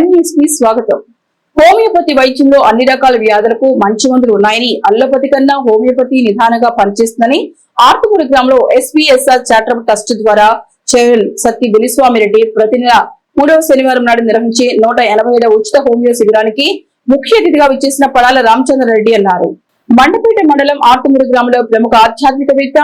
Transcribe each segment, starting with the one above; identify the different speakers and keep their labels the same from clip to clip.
Speaker 1: Prime న్యూస్కి స్వాగతం. Homeopathy వైద్యంలో అన్ని రకాల వ్యాధులకు మంచి మందులు ఉన్నాయని అల్లోపతి కన్నా హోమియోపతి నిదానంగా పనిచేస్తుందని ఆర్తుమూరు గ్రామంలో ఎస్వీఎస్ఆర్ చారిటబుల్ ట్రస్ట్ ద్వారా చైర్మన్ సత్తి రెడ్డి ప్రతి నెల మూడవ శనివారం నాడు నిర్వహించే నూట ఉచిత హోమియో శిబిరానికి ముఖ్య అతిథిగా విచ్చేసిన పడాల రామచంద్రారెడ్డి అన్నారు. మండపేట మండలం ఆర్తుమూరు గ్రామంలో ప్రముఖ ఆధ్యాత్మికవేత్త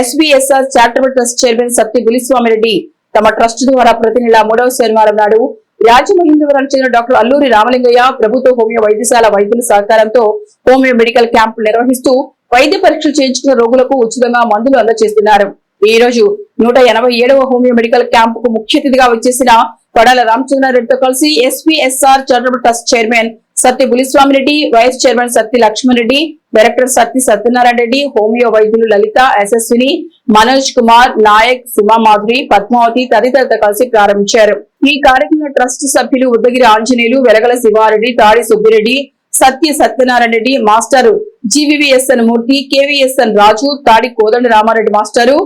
Speaker 1: SVSR charitable trust chairman Satti Reddy తమ ట్రస్ట్ ద్వారా ప్రతి నెల మూడవ శనివారం నాడు రాజమహేంద్రవరం చెందిన డాక్టర్ అల్లూరి రామలింగయ్య ప్రభుత్వ హోమియో వైద్యశాల వైద్యుల సహకారంతో హోమియో మెడికల్ క్యాంపులు నిర్వహిస్తూ వైద్య పరీక్షలు చేయించుకున్న రోగులకు ఉచితంగా మందులు అందజేస్తున్నారు. ఈ రోజు నూట ఎనభై ఏడవ హోమియో మెడికల్ క్యాంపుకు ముఖ్య అతిథిగా వచ్చేసిన కొడాల రామచంద్రారెడ్డితో కలిసి SPSR charitable trust chairman Satya Buliswamireddy vice chairman Satya Lakshman Reddy director Satya Satyanarayana Reddy homeo వైద్యులు లలిత యశస్విని మనోజ్ కుమార్ నాయక్ సుమా మాధురి పద్మావతి తదితరులతో కలిసి ప్రారంభించారు. ఈ కార్యక్రమంలో ట్రస్ట్ సభ్యులు ఉద్దగిరి ఆంజనేయులు వెలగల శివారెడ్డి తాడి సుబ్బిరెడ్డి సత్య సత్యనారాయణ రెడ్డి మాస్టారు జీవీవీఎస్ఎన్ మూర్తి కేవీఎస్ఎన్ రాజు తాడి కోదండ రామారెడ్డి మాస్టారు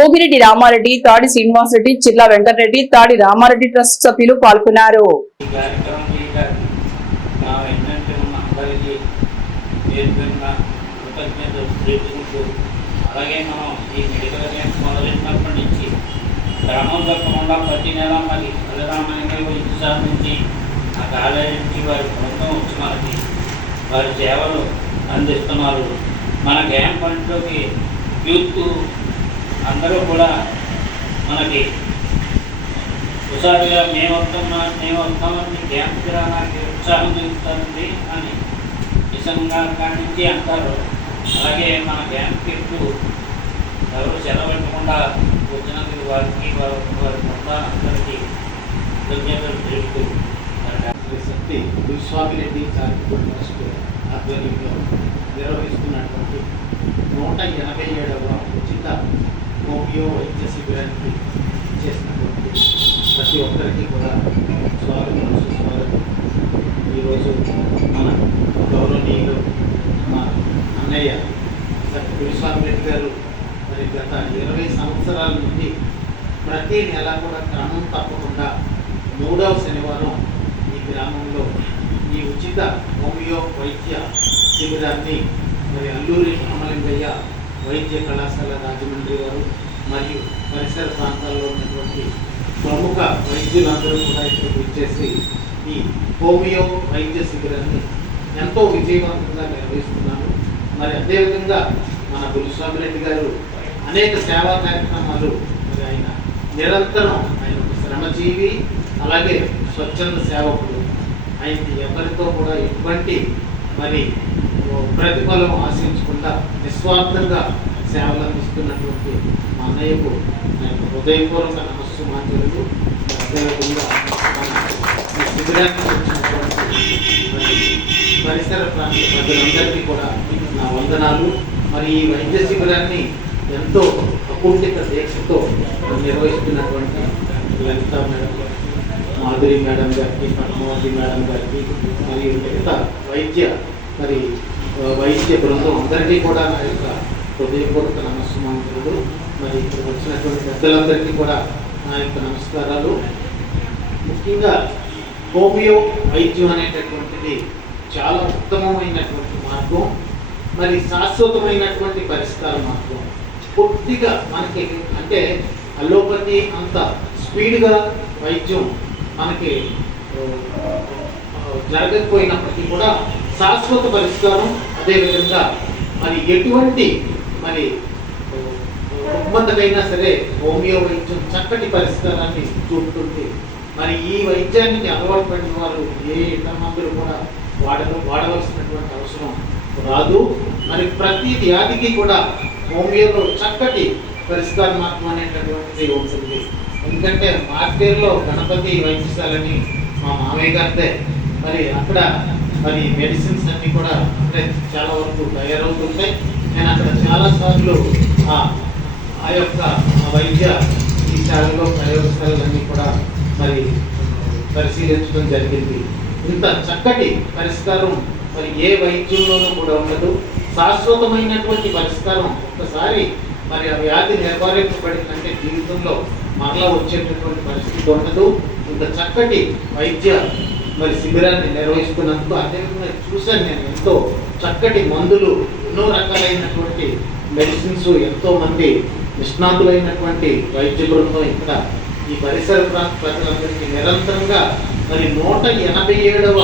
Speaker 1: ఓగిరెడ్డి రామారెడ్డి తాడి శ్రీనివాసరెడ్డి చిల్లా వెంకటరెడ్డి తాడి రామారెడ్డి ట్రస్ట్ సభ్యులు పాల్గొన్నారు.
Speaker 2: అలాగే మనం ఈ మెడికల్ క్యాంప్ మొదలెట్టినప్పటి నుంచి క్రమం తప్పకుండా ప్రతి నెల మరి బలరామాయణ వైద్యశాల నుంచి ఆ కాలేజీ నుంచి వారి బృందం వచ్చి మనకి వారి సేవలు అందిస్తున్నారు. మన క్యాంప్ అంట్లోకి యూత్ అందరూ కూడా మనకి హుషారుగా మేము వస్తున్నా మేము వస్తామని క్యాంప్కి రావడానికి ఉత్సాహం చూపుతుంది అని నిజంగా కానించి నుంచి అంటారు. అలాగే మన క్యాంప్కి ఎప్పుడు ఎవరు సెలవు పెట్టకుండా జనాలు వారికి వారి వారి కృతజ్ఞతలు తెలుపుతూ శక్తి
Speaker 3: గురుస్వామి శక్తి విశ్వామిరెడ్డి చారిటబుల్ ట్రస్ట్ ఆధ్వర్యంలో నిర్వహిస్తున్నటువంటి నూట ఎనభై ఏడవ ఉచిత హోమియో వైద్య శిబిరానికి చేసినటువంటి ప్రతి ఒక్కరికి కూడా స్వాగతం సుస్వాగతం. ఈరోజు మన గౌరవనీయులు మా అన్నయ్య గురుస్వామి రెడ్డి గారు మరి గత ఇరవై సంవత్సరాల నుండి ప్రతి నెల కూడా క్రమం తప్పకుండా మూడవ శనివారం ఈ గ్రామంలో ఈ ఉచిత హోమియో వైద్య శిబిరాన్ని మరి అల్లూరి రామలింగయ్య వైద్య కళాశాల రాజమండ్రి గారు మరియు పరిసర ప్రాంతాల్లో ఉన్నటువంటి ప్రముఖ వైద్యులందరూ కూడా ఇక్కడికి వచ్చేసి ఈ హోమియో వైద్య శిబిరాన్ని ఎంతో విజయవంతంగా నిర్వహిస్తున్నారు. మరి అదేవిధంగా మన గురుస్వామిరెడ్డి గారు అనేక సేవా కార్యక్రమాలు ఆయన నిరంతరం ఆయన ఒక శ్రమజీవి అలాగే స్వచ్ఛంద సేవకుడు. ఆయనకి ఎవరితో కూడా ఎటువంటి మరి ప్రతిఫలం ఆశించకుండా నిస్వార్థంగా సేవలు అందిస్తున్నటువంటి మా అన్నయ్యకు ఆయన హృదయపూర్వక నమస్సు మాట్లాడుతూ అదేవిధంగా శిబిరానికి పరిసర ప్రాంత ప్రజలందరికీ కూడా నా వందనాలు. మరి ఈ వైద్య శిబిరాన్ని ఎంతో అకుంఠిత దీక్షతో నిర్వహిస్తున్నటువంటి లలిత మేడం మాధురి మేడం గారికి పద్మావతి మేడం గారికి మరియు మిగతా వైద్య మరి వైద్య బృందం అందరికీ కూడా నా యొక్క హృదయపూర్వక నమస్కారాలు మరి ఇక్కడ వచ్చినటువంటి పెద్దలందరికీ కూడా నా యొక్క నమస్కారాలు. ముఖ్యంగా హోమియో వైద్యం అనేటటువంటిది చాలా ఉత్తమమైనటువంటి మార్గం. మరి శాశ్వతమైనటువంటి పరిష్కార మార్గం. కొద్దిగా మనకి అంటే అల్లోపతి అంత స్పీడ్గా వైద్యం మనకి జరగకపోయినప్పటికీ కూడా శాశ్వత పరిష్కారం అదేవిధంగా మరి ఎటువంటి మరి ఆ, సరే హోమియో వైద్యం చక్కటి పరిష్కారాన్ని చూపుతుంది. మరి ఈ వైద్యానికి అలవాటు పడిన వారు ఏ ఇతర మందులు కూడా వాడ వాడవలసినటువంటి అవసరం రాదు. మరి ప్రతి వ్యాధికి కూడా హోమియోలో చక్కటి పరిష్కార అనేటటువంటిది ఉంటుంది ఎందుకంటే మార్కేర్లో గణపతి వైద్యశాలని మా మామయ్య గారితే మరి అక్కడ మరి మెడిసిన్స్ అన్నీ కూడా అంటే చాలా వరకు తయారవుతుంటాయి. నేను అక్కడ చాలా సార్లు ఆ ఆ యొక్క ఆ వైద్య ఈ శాలలో ప్రయోగశాలలన్నీ కూడా మరి పరిశీలించడం జరిగింది. ఇంత చక్కటి పరిష్కారం మరి ఏ వైద్యంలోనూ కూడా ఉండదు. శాశ్వతమైనటువంటి పరిష్కారం ఒక్కసారి మరి ఆ వ్యాధి నిర్ధారించబడిందంటే జీవితంలో మరలా వచ్చేటటువంటి పరిస్థితి ఉండదు. ఇంత చక్కటి వైద్య మరి శిబిరాన్ని నిర్వహిస్తున్నందుకు అదేవిధంగా చూశాను నేను ఎంతో చక్కటి మందులు ఎన్నో రకాలైనటువంటి మెడిసిన్స్ ఎంతో మంది నిష్ణాతులైనటువంటి వైద్య బృందం ఇక్కడ ఈ పరిసర ప్రాంత ప్రజలందరికీ నిరంతరంగా మరి నూట ఎనభై ఏడవ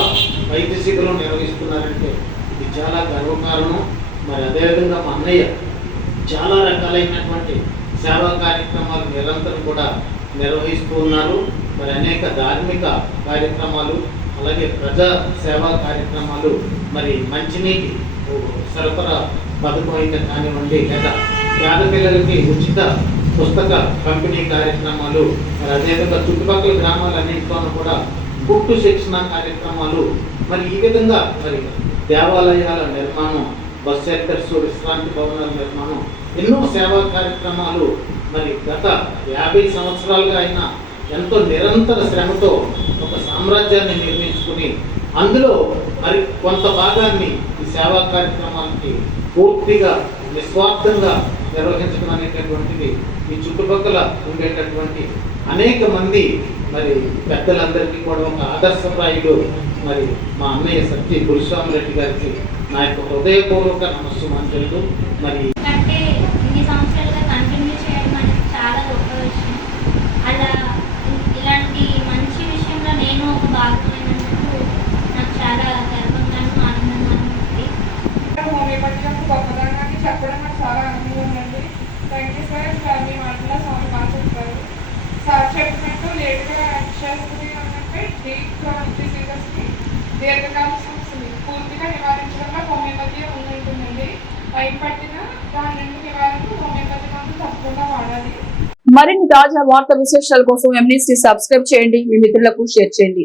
Speaker 3: వైద్య శిబిరం నిర్వహిస్తున్నారంటే ఇది చాలా గర్వకారణం. మరి అదేవిధంగా మా అన్నయ్య చాలా రకాలైనటువంటి సేవా కార్యక్రమాలు నిరంతరం కూడా నిర్వహిస్తూ ఉన్నారు. మరి అనేక ధార్మిక కార్యక్రమాలు అలాగే ప్రజా సేవా కార్యక్రమాలు మరి మంచినీటి సరఫరా పథకం అయితే కానివ్వండి లేదా పేద పిల్లలకి ఉచిత పుస్తక పంపిణీ కార్యక్రమాలు మరి అదేవిధంగా చుట్టుపక్కల గ్రామాలన్నింటిలోనూ కూడా కుట్టు శిక్షణ కార్యక్రమాలు మరి ఈ విధంగా మరి దేవాలయాల నిర్మాణం బస్ సెంటర్స్ విశ్రాంతి భవనాల నిర్మాణం ఎన్నో సేవా కార్యక్రమాలు. మరి గత యాభై సంవత్సరాలుగా అయినా ఎంతో నిరంతర శ్రమతో ఒక సామ్రాజ్యాన్ని నిర్మించుకుని అందులో మరి కొంత భాగాన్ని ఈ సేవా కార్యక్రమాలకి పూర్తిగా నిస్వార్థంగా నిర్వహించడం అనేటటువంటిది ఈ చుట్టుపక్కల ఉండేటటువంటి అనేక మంది మరి పెద్దలందరికీ కూడా ఒక ఆదర్శప్రాయుడు మరి మా అన్నయ్య సత్య గురుస్వామి రెడ్డి గారికి నా యొక్క హృదయపూర్వక నమస్సుమాంజలు. మరి
Speaker 4: సంవత్సరాలుగా కంటిన్యూ చేయడం అనేది చాలా గొప్ప విషయం. అలా ఇలాంటి మంచి విషయంలో నేను ఒక భాగమైనందుకు నాకు చాలా
Speaker 5: పట్టిన నివారించడంలో హోమియోపతి ఉంటుందండి టైం పట్టిన దాని నుండి నివారణకు హోమియోపతి మందు తప్పకుండా వాడాలి.
Speaker 1: మరిన్ని తాజా వార్త విశేషాల కోసం ఎంనీసీ సబ్స్క్రైబ్ చేయండి. మీ మిత్రులకు షేర్ చేయండి.